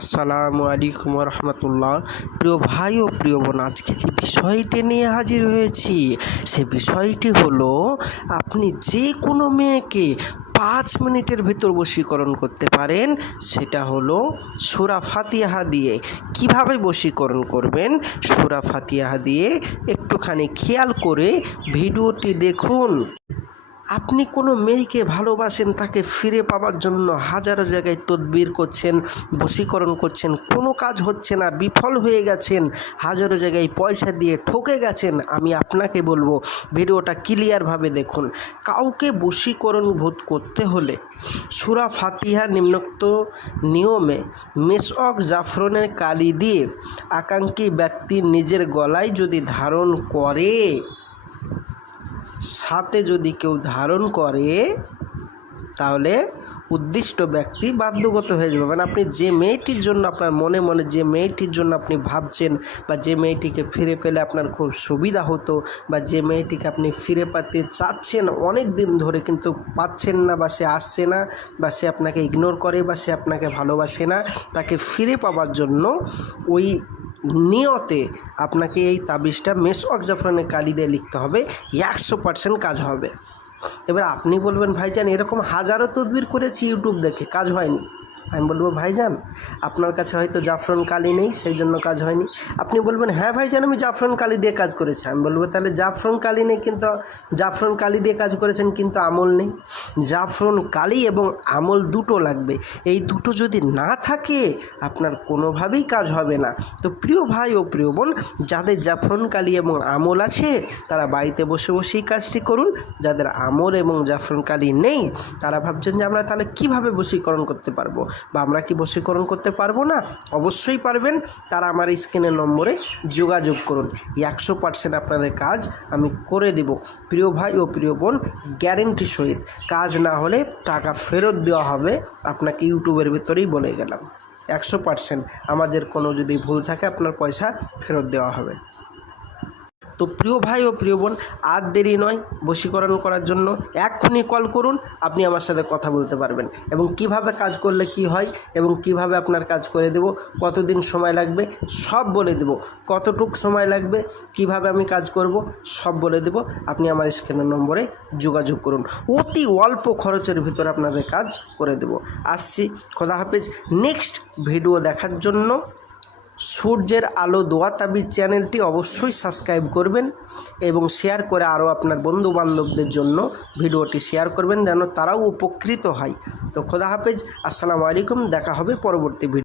আসসালামু আলাইকুম রহমতুল্লাহ। প্রিয় ভাই ও প্রিয় বোন, আজকে যে বিষয়টি নিয়ে হাজির হয়েছি সে বিষয়টি হলো আপনি যে কোনো মেয়েকে 5 মিনিটের ভিতর বশীকরণ করতে পারেন। সেটা হলো সূরা ফাতিহা দিয়ে। কিভাবে বশীকরণ করবেন? সূরা ফাতিহা দিয়ে একটুখানি খেয়াল করে ভিডিওটি দেখুন। আপনি কোনো মেয়েকে ভালোবাসেন, তাকে ফিরে পাওয়ার জন্য হাজারো জায়গায় তদবির করছেন, বশীকরণ করছেন, কোনো কাজ হচ্ছে না, বিফল হয়ে গেছেন, হাজারো জায়গায় পয়সা দিয়ে ঠকে গেছেন। আমি আপনাকে বলবো ভিডিওটা ক্লিয়ারভাবে দেখুন। কাউকে বশীকরণ বোধ করতে হলে সূরা ফাতিহা নিম্নোক্ত নিয়মে মেশক জাফরানের কালি দিয়ে আকাঙ্ক্ষী ব্যক্তি নিজের গলায় যদি ধারণ করে, সাথে যদি কেউ ধারণ করে, তাহলে উদ্দিষ্ট ব্যক্তি বাধ্যগত হয়ে যাবে। মানে আপনি যে মেয়েটির জন্য আপনার মনে মনে যে মেয়েটির জন্য আপনি ভাবছেন, বা যে মেয়েটিকে ফিরে পেলে আপনার খুব সুবিধা হতো, বা যে মেয়েটিকে আপনি ফিরে পেতে চাচ্ছেন অনেক দিন ধরে কিন্তু পাচ্ছেন না, বা সে আসছে না, বা সে আপনাকে ইগনোর করে, বা সে আপনাকে ভালোবাসে না, তাকে ফিরে পাওয়ার জন্য ওই নিয়তে আপনাকে এই তাবিজটা মেশক জাফরানের কালি দিয়ে লিখতে হবে। 100% কাজ হবে। এবার আপনি বলবেন, ভাইজান এরকম হাজারো তদবির করেছি ইউটিউব দেখে, কাজ হয়নি। আমি বলবো, ভাইজান আপনার কাছে হয়তো জাফরান কালি নেই, সেই জন্য কাজ হয়নি। আপনি বলবেন, হ্যাঁ ভাইজান আমি জাফরান কালি দিয়ে কাজ করেছি। আমি বলবো, তাহলে জাফরান কালি নেই, কিন্তু জাফরান কালি দিয়ে কাজ করেছেন কিন্তু আমল নেই। জাফরান কালি এবং আমল দুটো লাগবে। এই দুটো যদি না থাকে আপনার কোনোভাবেই কাজ হবে না। তো প্রিয় ভাই ও প্রিয় বোন, যাদের জাফরান কালি এবং আমল আছে তারা বাড়িতে বসে বসেই কাজটি করুন। যাদের আমল এবং জাফরান কালি নেই তারা ভাবছেন যে আমরা তাহলে কীভাবে বশীকরণ করতে পারবো, বা আমরা কি বশীকরণ করতে পারবো না? অবশ্যই পারবেন। তারা আমার স্ক্রিনের নম্বরে যোগাযোগ করুন। 100% আপনাদের কাজ আমি করে দেব। প্রিয় ভাই ও প্রিয় বোন, গ্যারেন্টি সহিত। কাজ না হলে টাকা ফেরত দেওয়া হবে, আপনাকে ইউটিউবের ভিতরেই বলে গেলাম। 100% আমাদের কোনো যদি ভুল থাকে আপনার পয়সা ফেরত দেওয়া হবে। তো প্রিয় ভাই ও প্রিয় বোন, আর দেরি নয়, বশীকরণ করার জন্য এক্ষুনি কল করুন। আপনি আমার সাথে কথা বলতে পারবেন, এবং কিভাবে কাজ করলে কি হয়, এবং কিভাবে আপনার কাজ করে দেব, কতদিন সময় লাগবে সব বলে দেব, কতটুক সময় লাগবে, কিভাবে আমি কাজ করব সব বলে দেব। আপনি আমার স্ক্রিনের নম্বরে যোগাযোগ করুন। অতি অল্প খরচের ভিতরে আপনাদের কাজ করে দেব। আসছি, খোদা হাফেজ। নেক্সট ভিডিও দেখার জন্য সূর্যের আলো দোয়া তাবিজ চ্যানেলটি অবশ্যই সাবস্ক্রাইব করবেন, এবং শেয়ার করে আরও আপনার বন্ধুবান্ধবদের জন্য ভিডিওটি শেয়ার করবেন, যেন তারাও উপকৃত হয়। তো খোদা হাফেজ, আসসালামু আলাইকুম। দেখা হবে পরবর্তী ভিডিও।